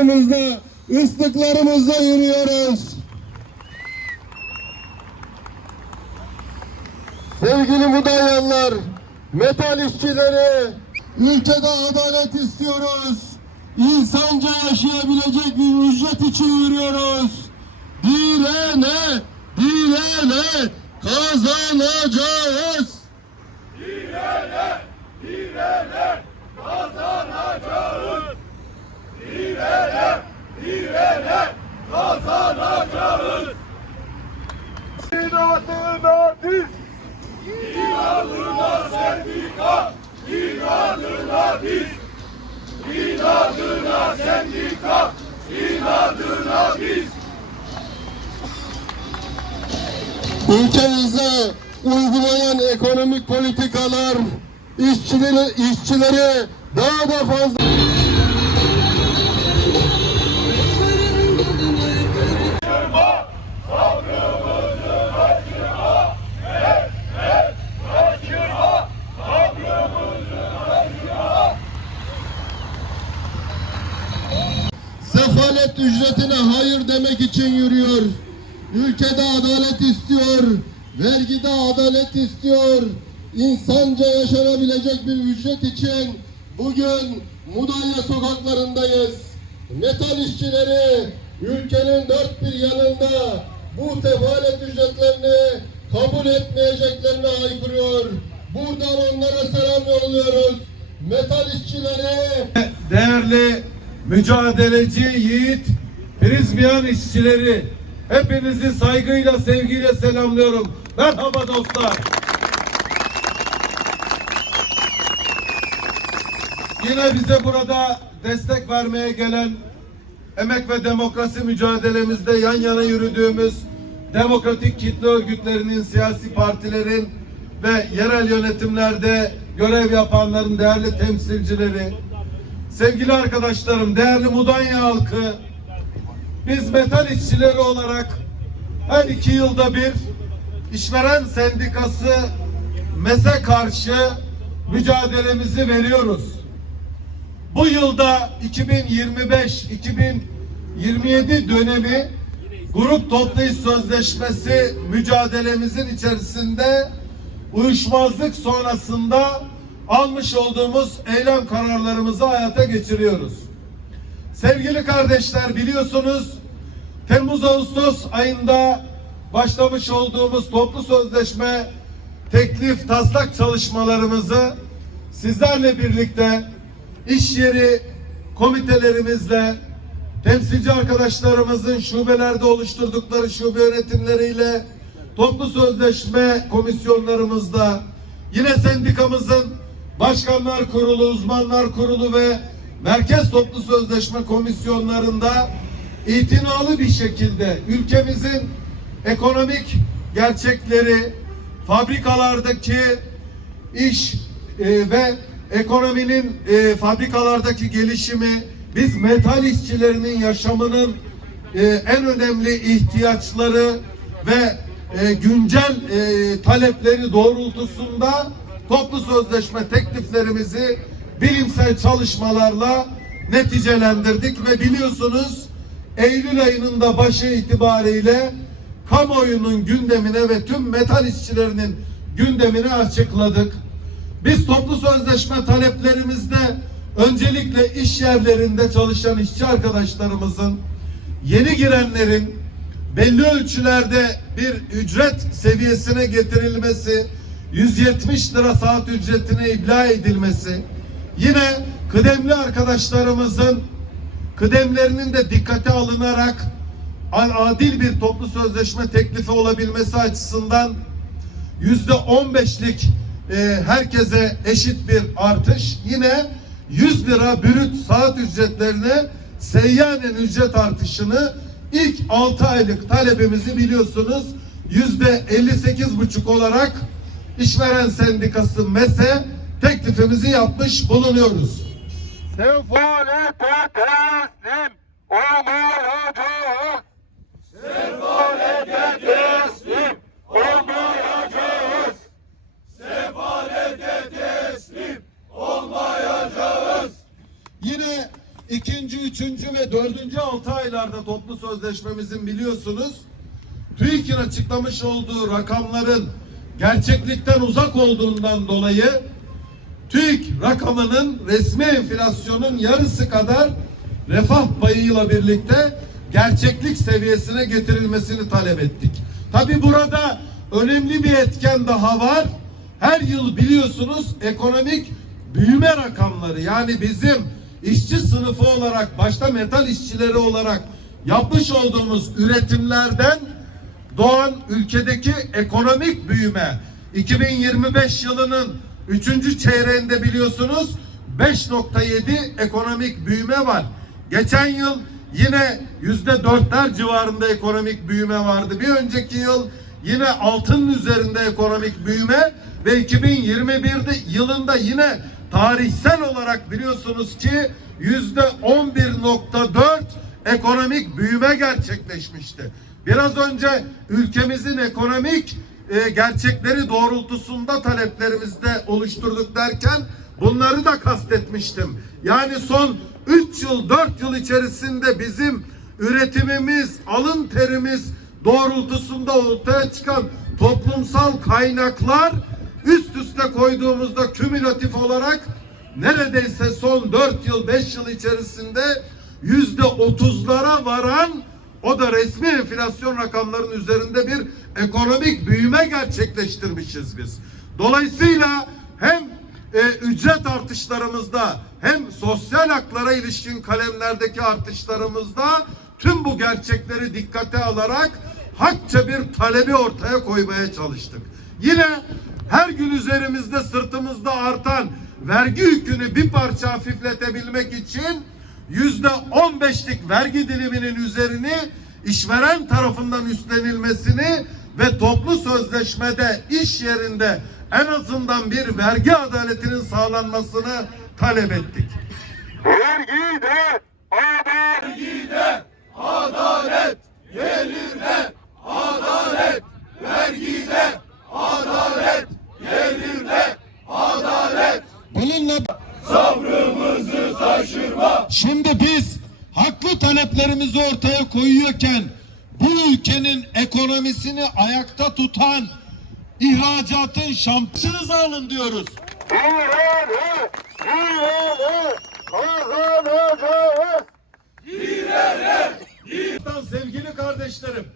ayaklarımızla, ıslıklarımızla yürüyoruz. Sevgili Mudanya'lılar, metal işçileri, ülkede adalet istiyoruz. İnsanca yaşayabilecek bir ücret için yürüyoruz. Direne, direne kazanacağız. İnadına diz. İnadına sendika. İnadına diz. İnadına sendika. İnadına diz. Ülkemizde uygulanan ekonomik politikalar işçileri, işçileri daha da fazla ücretine hayır demek için yürüyor. Ülkede adalet istiyor, vergide adalet istiyor. İnsanca yaşanabilecek bir ücret için bugün Mudanya sokaklarındayız. Metal işçileri ülkenin dört bir yanında bu sefalet ücretlerini kabul etmeyeceklerini haykırıyor. Buradan onlara selam yolluyoruz. Metal işçileri değerli mücadeleci yiğit Prizmiyan işçileri hepinizi saygıyla sevgiyle selamlıyorum. Merhaba dostlar. Yine bize burada destek vermeye gelen emek ve demokrasi mücadelemizde yan yana yürüdüğümüz demokratik kitle örgütlerinin, siyasi partilerin ve yerel yönetimlerde görev yapanların değerli temsilcileri, sevgili arkadaşlarım, değerli Mudanya halkı, biz metal işçileri olarak her iki yılda bir işveren sendikası MES'e karşı mücadelemizi veriyoruz. Bu yılda 2025-2027 dönemi grup toplayış sözleşmesi mücadelemizin içerisinde uyuşmazlık sonrasında almış olduğumuz eylem kararlarımızı hayata geçiriyoruz. Sevgili kardeşler biliyorsunuz Temmuz-Ağustos ayında başlamış olduğumuz toplu sözleşme teklif taslak çalışmalarımızı sizlerle birlikte iş yeri komitelerimizle temsilci arkadaşlarımızın şubelerde oluşturdukları şube yönetimleriyle toplu sözleşme komisyonlarımızda yine sendikamızın başkanlar kurulu, uzmanlar kurulu ve merkez toplu sözleşme komisyonlarında itinalı bir şekilde ülkemizin ekonomik gerçekleri, fabrikalardaki iş e, ve ekonominin e, fabrikalardaki gelişimi, biz metal işçilerinin yaşamının e, en önemli ihtiyaçları ve güncel talepleri doğrultusunda toplu sözleşme tekliflerimizi bilimsel çalışmalarla neticelendirdik ve biliyorsunuz Eylül ayının da başı itibariyle kamuoyunun gündemine ve tüm metal işçilerinin gündemine açıkladık. Biz toplu sözleşme taleplerimizde öncelikle iş yerlerinde çalışan işçi arkadaşlarımızın yeni girenlerin belli ölçülerde bir ücret seviyesine getirilmesi, 170 lira saat ücretine ibla edilmesi, yine kıdemli arkadaşlarımızın kıdemlerinin de dikkate alınarak adil bir toplu sözleşme teklifi olabilmesi açısından yüzde on beşlik e, herkese eşit bir artış. Yine 100 lira bürüt saat ücretlerine seyyanen ücret artışını ilk 6 aylık talebimizi biliyorsunuz yüzde 58 buçuk olarak işveren sendikası MES'e teklifimizi yapmış bulunuyoruz. Sefalete teslim olmayacağız. Sefalete teslim olmayacağız. Sefalete teslim olmayacağız. Yine ikinci, üçüncü ve dördüncü sonra toplu sözleşmemizin biliyorsunuz TÜİK'in açıklamış olduğu rakamların gerçeklikten uzak olduğundan dolayı TÜİK rakamının resmi enflasyonun yarısı kadar refah payıyla birlikte gerçeklik seviyesine getirilmesini talep ettik. Tabi burada önemli bir etken daha var. Her yıl biliyorsunuz ekonomik büyüme rakamları yani bizim işçi sınıfı olarak başta metal işçileri olarak yapmış olduğumuz üretimlerden doğan ülkedeki ekonomik büyüme 2025 yılının 3. çeyreğinde biliyorsunuz 5.7 ekonomik büyüme var. Geçen yıl yine yüzde dörtler civarında ekonomik büyüme vardı. Bir önceki yıl yine altının üzerinde ekonomik büyüme ve 2021'de yılında yine tarihsel olarak biliyorsunuz ki yüzde 11.4 ekonomik büyüme gerçekleşmişti. Biraz önce ülkemizin ekonomik e, gerçekleri doğrultusunda taleplerimizde oluşturduk derken bunları da kastetmiştim. Yani son 3 yıl 4 yıl içerisinde bizim üretimimiz, alın terimiz doğrultusunda ortaya çıkan toplumsal kaynaklar üst üste koyduğumuzda kümülatif olarak neredeyse son 4 yıl 5 yıl içerisinde yüzde otuzlara varan o da resmi enflasyon rakamlarının üzerinde bir ekonomik büyüme gerçekleştirmişiz biz. Dolayısıyla hem e, ücret artışlarımızda hem sosyal haklara ilişkin kalemlerdeki artışlarımızda tüm bu gerçekleri dikkate alarak hakça bir talebi ortaya koymaya çalıştık. Yine her gün üzerimizde sırtımızda artan vergi yükünü bir parça hafifletebilmek için yüzde on beşlik vergi diliminin üzerini işveren tarafından üstlenilmesini ve toplu sözleşmede iş yerinde en azından bir vergi adaletinin sağlanmasını talep ettik. Vergide adalet. Vergide adalet gelirde adalet vergide adalet gelirde adalet Bununla sabrımızı taşırma Şimdi biz haklı taleplerimizi ortaya koyuyorken bu ülkenin ekonomisini ayakta tutan ihracatın şampiyonu alın diyoruz. İran'ı, İran'ı kazanacağız. Sevgili kardeşlerim,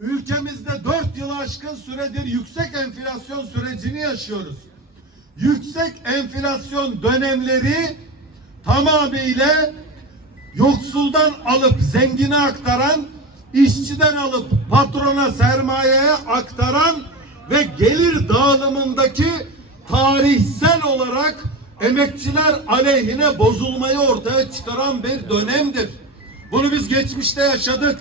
ülkemizde 4 yılı aşkın süredir yüksek enflasyon sürecini yaşıyoruz. Yüksek enflasyon dönemleri tamamıyla yoksuldan alıp zengine aktaran, işçiden alıp patrona sermayeye aktaran ve gelir dağılımındaki tarihsel olarak emekçiler aleyhine bozulmayı ortaya çıkaran bir dönemdir. Bunu biz geçmişte yaşadık.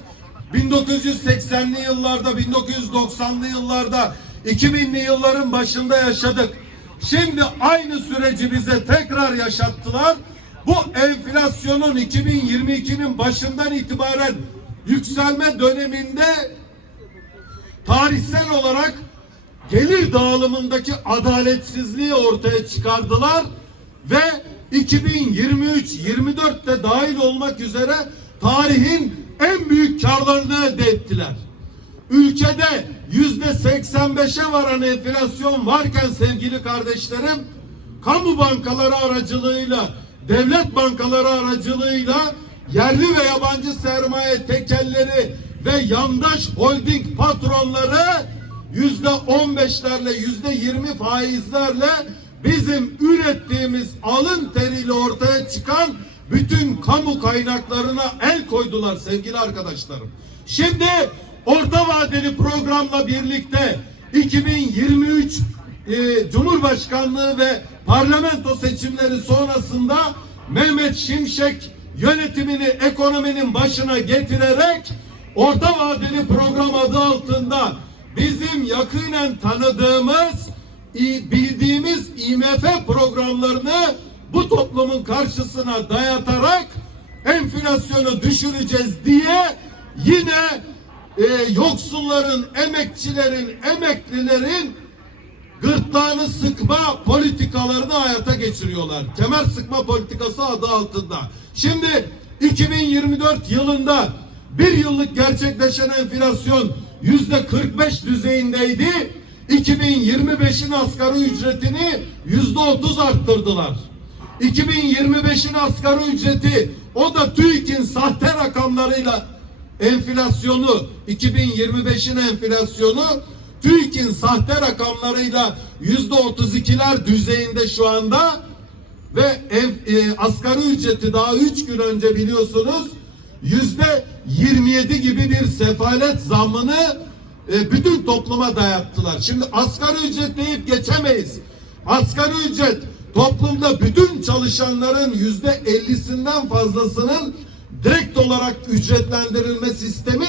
1980'li yıllarda, 1990'lı yıllarda, 2000'li yılların başında yaşadık. Şimdi aynı süreci bize tekrar yaşattılar. Bu enflasyonun 2022'nin başından itibaren yükselme döneminde tarihsel olarak gelir dağılımındaki adaletsizliği ortaya çıkardılar ve 2023-24'te dahil olmak üzere tarihin en büyük karlarını elde ettiler. Ülkede yüzde 85'e varan enflasyon varken sevgili kardeşlerim, kamu bankaları aracılığıyla, devlet bankaları aracılığıyla yerli ve yabancı sermaye tekelleri ve yandaş holding patronları yüzde on beşlerle yüzde yirmi faizlerle bizim ürettiğimiz alın teriyle ortaya çıkan bütün kamu kaynaklarına el koydular sevgili arkadaşlarım. Şimdi orta vadeli programla birlikte 2023 e, Cumhurbaşkanlığı ve parlamento seçimleri sonrasında Mehmet Şimşek yönetimini ekonominin başına getirerek orta vadeli program adı altında bizim yakinen tanıdığımız, bildiğimiz IMF programlarını bu toplumun karşısına dayatarak enflasyonu düşüreceğiz diye yine e, yoksulların, emekçilerin, emeklilerin gırtlağını sıkma politikalarını hayata geçiriyorlar. Kemer sıkma politikası adı altında. Şimdi 2024 yılında bir yıllık gerçekleşen enflasyon yüzde 45 düzeyindeydi. 2025'in asgari ücretini yüzde 30 arttırdılar. 2025'in asgari ücreti o da TÜİK'in sahte rakamlarıyla enflasyonu 2025'in enflasyonu TÜİK'in sahte rakamlarıyla yüzde 32'ler düzeyinde şu anda ve ev, e, asgari ücreti daha üç gün önce biliyorsunuz yüzde 27 gibi bir sefalet zammını e, bütün topluma dayattılar. Şimdi asgari ücret deyip geçemeyiz. Asgari ücret toplumda bütün çalışanların yüzde 50'sinden fazlasının direkt olarak ücretlendirilme sistemi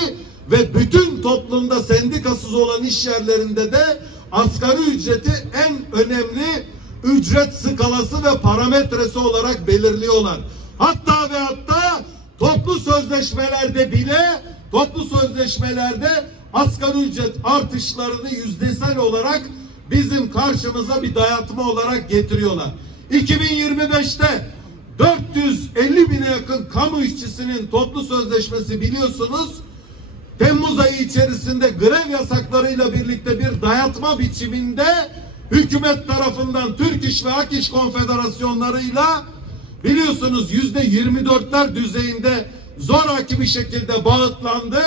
ve bütün toplumda sendikasız olan iş yerlerinde de asgari ücreti en önemli ücret skalası ve parametresi olarak belirliyorlar. Hatta ve hatta toplu sözleşmelerde bile toplu sözleşmelerde asgari ücret artışlarını yüzdesel olarak bizim karşımıza bir dayatma olarak getiriyorlar. 2025'te 450 bine yakın kamu işçisinin toplu sözleşmesi biliyorsunuz Temmuz ayı içerisinde grev yasaklarıyla birlikte bir dayatma biçiminde hükümet tarafından Türk İş ve Ak İş konfederasyonlarıyla biliyorsunuz yüzde 24'ler düzeyinde zoraki bir şekilde bağıtlandı.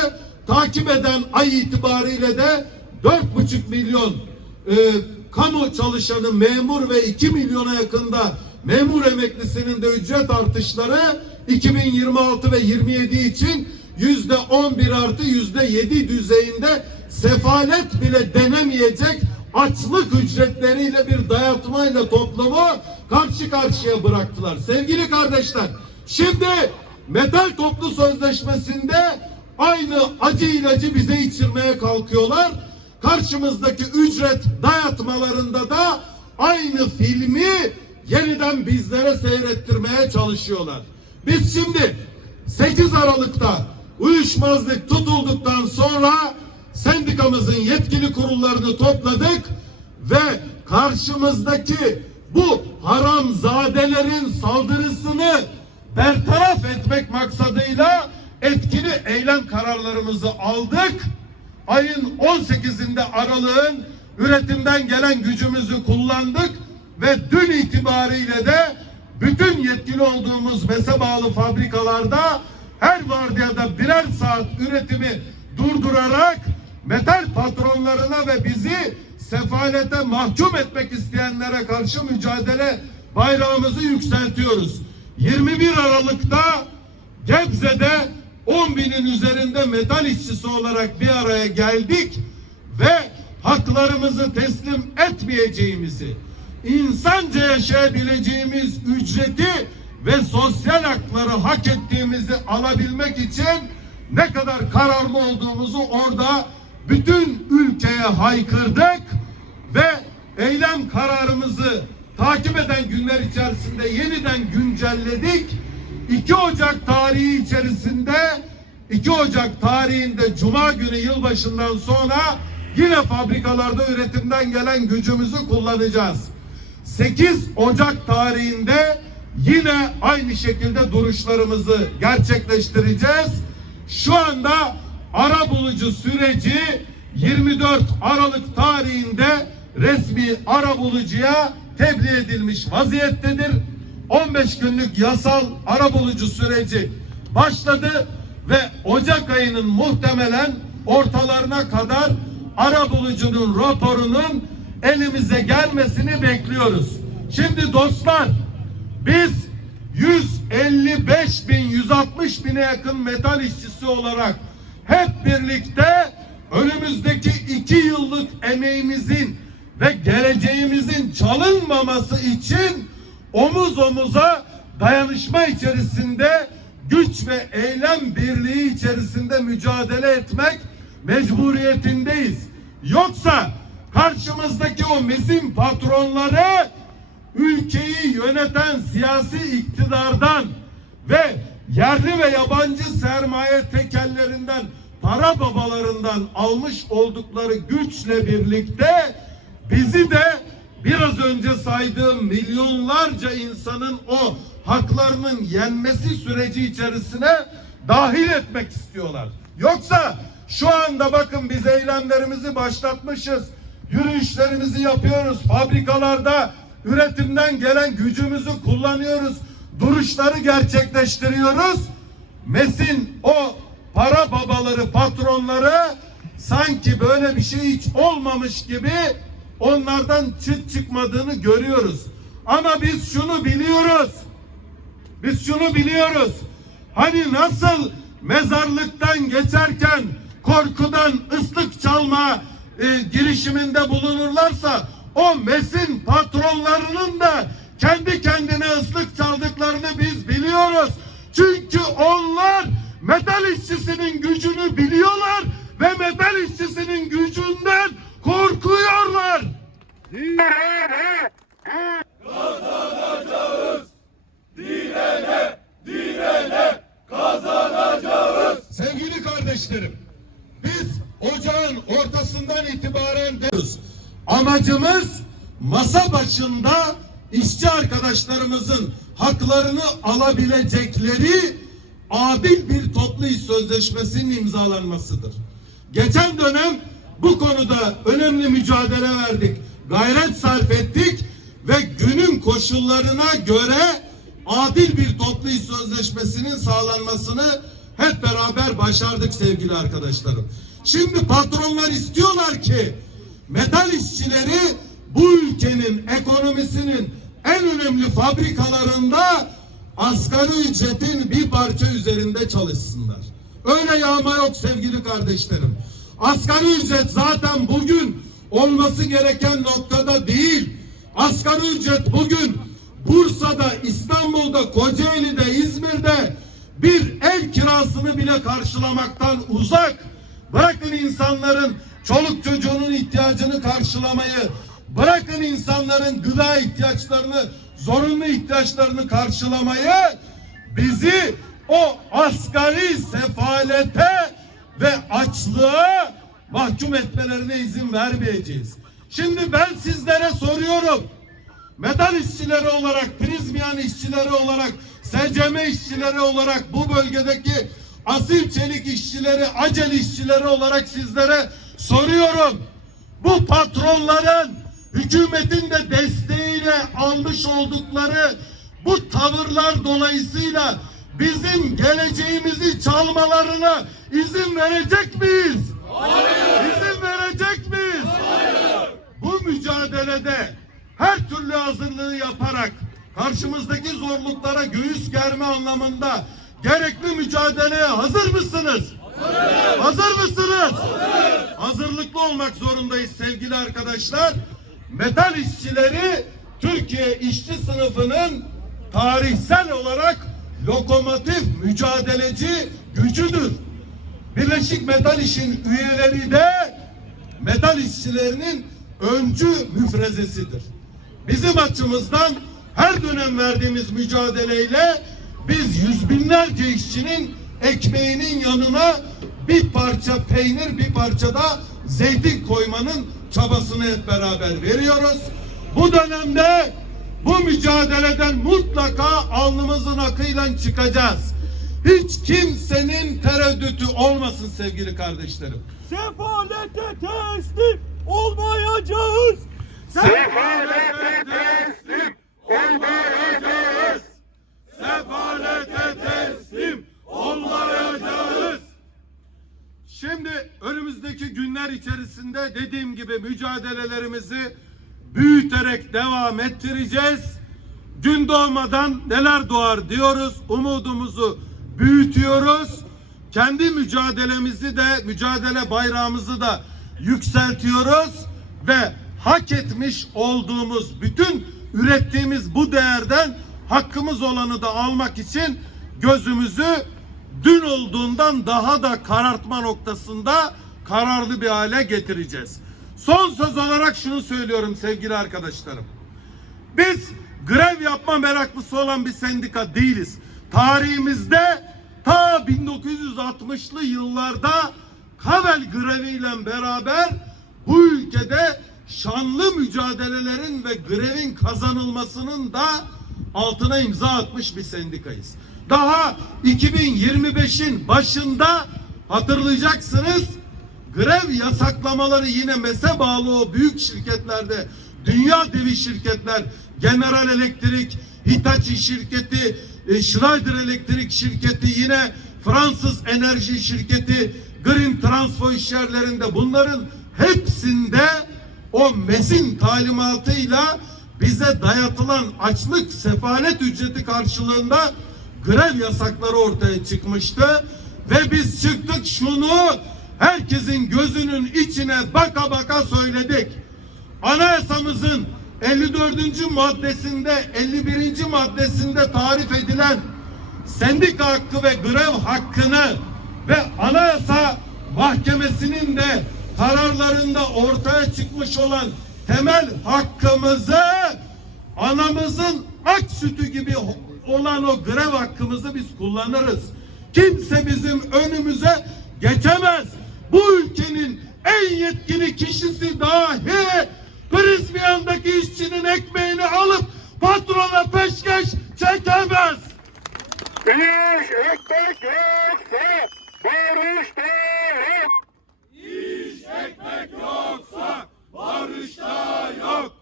Takip eden ay itibariyle de 4,5 milyon e, kamu çalışanı memur ve 2 milyona yakında memur emeklisinin de ücret artışları 2026 ve 27 için yüzde 11 artı yüzde 7 düzeyinde sefalet bile denemeyecek açlık ücretleriyle bir dayatmayla toplumu karşı karşıya bıraktılar. Sevgili kardeşler, şimdi metal toplu sözleşmesinde aynı acı ilacı bize içirmeye kalkıyorlar. Karşımızdaki ücret dayatmalarında da aynı filmi yeniden bizlere seyrettirmeye çalışıyorlar. Biz şimdi 8 Aralık'ta uyuşmazlık tutulduktan sonra sendikamızın yetkili kurullarını topladık ve karşımızdaki bu haramzadelerin saldırısını bertaraf etmek maksadıyla etkili eylem kararlarımızı aldık. Ayın 18'inde aralığın üretimden gelen gücümüzü kullandık ve dün itibariyle de bütün yetkili olduğumuz MES'e bağlı fabrikalarda her vardiyada birer saat üretimi durdurarak metal patronlarına ve bizi sefalete mahkum etmek isteyenlere karşı mücadele bayrağımızı yükseltiyoruz. 21 Aralık'ta Gebze'de 10 binin üzerinde metal işçisi olarak bir araya geldik ve haklarımızı teslim etmeyeceğimizi, insanca yaşayabileceğimiz ücreti ve sosyal hakları hak ettiğimizi alabilmek için ne kadar kararlı olduğumuzu orada bütün ülkeye haykırdık ve eylem kararımızı takip eden günler içerisinde yeniden güncelledik. 2 Ocak tarihi içerisinde 2 Ocak tarihinde Cuma günü yılbaşından sonra yine fabrikalarda üretimden gelen gücümüzü kullanacağız. 8 Ocak tarihinde yine aynı şekilde duruşlarımızı gerçekleştireceğiz. Şu anda ara bulucu süreci 24 Aralık tarihinde resmi ara bulucuya tebliğ edilmiş vaziyettedir. 15 günlük yasal ara bulucu süreci başladı ve Ocak ayının muhtemelen ortalarına kadar ara bulucunun raporunun elimize gelmesini bekliyoruz. Şimdi dostlar biz 155 bin 160 bine yakın metal işçisi olarak hep birlikte önümüzdeki iki yıllık emeğimizin ve geleceğimizin çalınmaması için omuz omuza dayanışma içerisinde güç ve eylem birliği içerisinde mücadele etmek mecburiyetindeyiz. Yoksa karşımızdaki o mesin patronları ülkeyi yöneten siyasi iktidardan ve yerli ve yabancı sermaye tekellerinden para babalarından almış oldukları güçle birlikte bizi de biraz önce saydığım milyonlarca insanın o haklarının yenmesi süreci içerisine dahil etmek istiyorlar. Yoksa şu anda bakın biz eylemlerimizi başlatmışız. Yürüyüşlerimizi yapıyoruz. Fabrikalarda üretimden gelen gücümüzü kullanıyoruz. Duruşları gerçekleştiriyoruz. MES'in o para babaları, patronları sanki böyle bir şey hiç olmamış gibi onlardan çıt çıkmadığını görüyoruz. Ama biz şunu biliyoruz. Biz şunu biliyoruz. Hani nasıl mezarlıktan geçerken korkudan ıslık çalma e, girişiminde bulunurlarsa o mesin patronlarının da kendi kendine ıslık çaldıklarını biz biliyoruz. Çünkü onlar metal işçisinin gücünü biliyorlar ve metal işçisinin gücünden korkuyorlar. Sevgili kardeşlerim, biz ocağın ortasından itibaren diyoruz. Amacımız masa başında işçi arkadaşlarımızın haklarını alabilecekleri adil bir toplu iş sözleşmesinin imzalanmasıdır. Geçen dönem bu konuda önemli mücadele verdik, gayret sarf ettik ve günün koşullarına göre adil bir toplu iş sözleşmesinin sağlanmasını hep beraber başardık sevgili arkadaşlarım. Şimdi patronlar istiyorlar ki metal işçileri bu ülkenin ekonomisinin en önemli fabrikalarında asgari ücretin bir parça üzerinde çalışsınlar. Öyle yağma yok sevgili kardeşlerim. Asgari ücret zaten bugün olması gereken noktada değil. Asgari ücret bugün Bursa'da, İstanbul'da, Kocaeli'de, İzmir'de bir ev kirasını bile karşılamaktan uzak. Bırakın insanların çoluk çocuğunun ihtiyacını karşılamayı, bırakın insanların gıda ihtiyaçlarını, zorunlu ihtiyaçlarını karşılamayı, bizi o asgari sefalete ve açlığa mahkum etmelerine izin vermeyeceğiz. Şimdi ben sizlere soruyorum. Metal işçileri olarak, prizmiyan işçileri olarak, SCM işçileri olarak bu bölgedeki asil çelik işçileri, acel işçileri olarak sizlere soruyorum. Bu patronların hükümetin de desteğiyle almış oldukları bu tavırlar dolayısıyla bizim geleceğimizi çalmalarına izin verecek miyiz? Hayır. İzin verecek miyiz? bu mücadelede her türlü hazırlığı yaparak karşımızdaki zorluklara göğüs germe anlamında gerekli mücadeleye hazır mısınız? Hazır mısınız? Hazırlıklı olmak zorundayız sevgili arkadaşlar. Metal işçileri Türkiye işçi sınıfının tarihsel olarak lokomotif mücadeleci gücüdür. Birleşik Metal İş'in üyeleri de metal işçilerinin öncü müfrezesidir. Bizim açımızdan her dönem verdiğimiz mücadeleyle biz yüz binlerce işçinin ekmeğinin yanına bir parça peynir bir parça da zeytin koymanın çabasını hep beraber veriyoruz. Bu dönemde bu mücadeleden mutlaka alnımızın akıyla çıkacağız. Hiç kimsenin tereddütü olmasın sevgili kardeşlerim. Sefalete teslim olmayacağız. Sefalete teslim olmayacağız. Sefalete teslim olmayacağız. Şimdi önümüzdeki günler içerisinde dediğim gibi mücadelelerimizi büyüterek devam ettireceğiz. Gün doğmadan neler doğar diyoruz. Umudumuzu büyütüyoruz. Kendi mücadelemizi de mücadele bayrağımızı da yükseltiyoruz ve hak etmiş olduğumuz bütün ürettiğimiz bu değerden hakkımız olanı da almak için gözümüzü dün olduğundan daha da karartma noktasında kararlı bir hale getireceğiz. Son söz olarak şunu söylüyorum sevgili arkadaşlarım. Biz grev yapma meraklısı olan bir sendika değiliz. Tarihimizde ta 1960'lı yıllarda Kavel greviyle beraber bu ülkede şanlı mücadelelerin ve grevin kazanılmasının da altına imza atmış bir sendikayız. Daha 2025'in başında hatırlayacaksınız grev yasaklamaları yine MES'e bağlı o büyük şirketlerde. Dünya devi şirketler General Electric, Hitachi şirketi, e, Schneider Electric şirketi yine Fransız enerji şirketi Green Transfer iş yerlerinde bunların hepsinde o MES'in talimatıyla bize dayatılan açlık sefalet ücreti karşılığında grev yasakları ortaya çıkmıştı ve biz çıktık şunu herkesin gözünün içine baka baka söyledik. Anayasamızın 54. maddesinde 51. maddesinde tarif edilen sendika hakkı ve grev hakkını ve anayasa mahkemesinin de kararlarında ortaya çıkmış olan temel hakkımızı anamızın ak sütü gibi olan o grev hakkımızı biz kullanırız. Kimse bizim önümüze geçemez. Bu ülkenin en yetkili kişisi dahi Prizmiyan'daki işçinin ekmeğini alıp patrona peşkeş çekemez. İş ekmek yoksa barış da yok.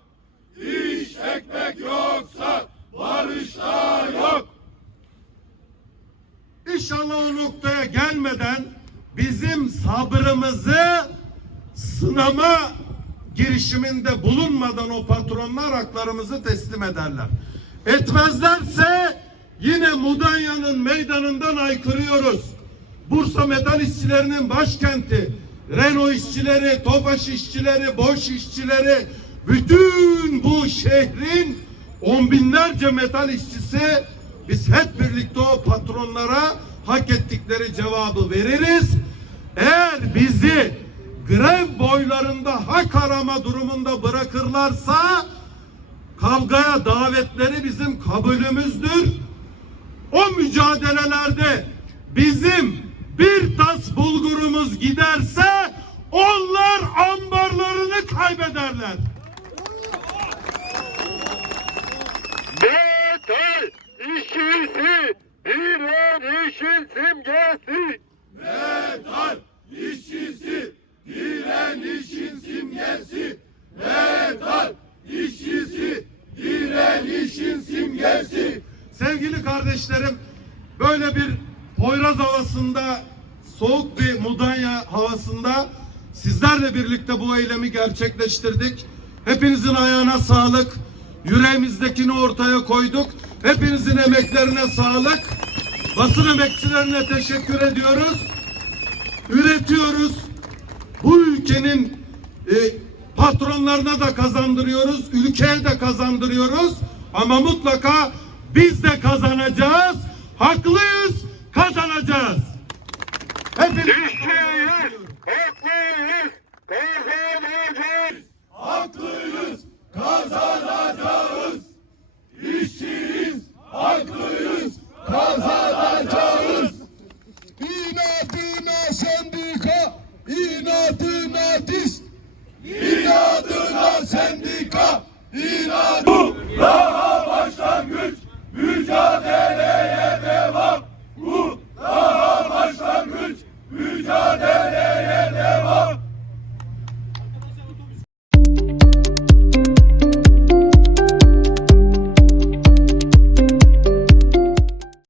İnşallah o noktaya gelmeden bizim sabrımızı sınama girişiminde bulunmadan o patronlar haklarımızı teslim ederler. Etmezlerse yine Mudanya'nın meydanından aykırıyoruz. Bursa metal işçilerinin başkenti, Renault işçileri, Tofaş işçileri, Boş işçileri, bütün bu şehrin on binlerce metal işçisi biz hep birlikte o patronlara hak ettikleri cevabı veririz. Eğer bizi grev boylarında hak arama durumunda bırakırlarsa kavgaya davetleri bizim kabulümüzdür. O mücadelelerde bizim bir tas bulgurumuz giderse onlar ambarlarını kaybederler. Metal işçisi direnişin simgesi. Metal işçisi direnişin simgesi. Metal işçisi direnişin simgesi. Sevgili kardeşlerim böyle bir Poyraz havasında soğuk bir Mudanya havasında sizlerle birlikte bu eylemi gerçekleştirdik. Hepinizin ayağına sağlık. Yüreğimizdekini ortaya koyduk. Hepinizin emeklerine sağlık. Basın emekçilerine teşekkür ediyoruz üretiyoruz. Bu ülkenin e, patronlarına da kazandırıyoruz, ülkeye de kazandırıyoruz. Ama mutlaka biz de kazanacağız. Haklıyız, kazanacağız. Hepiniz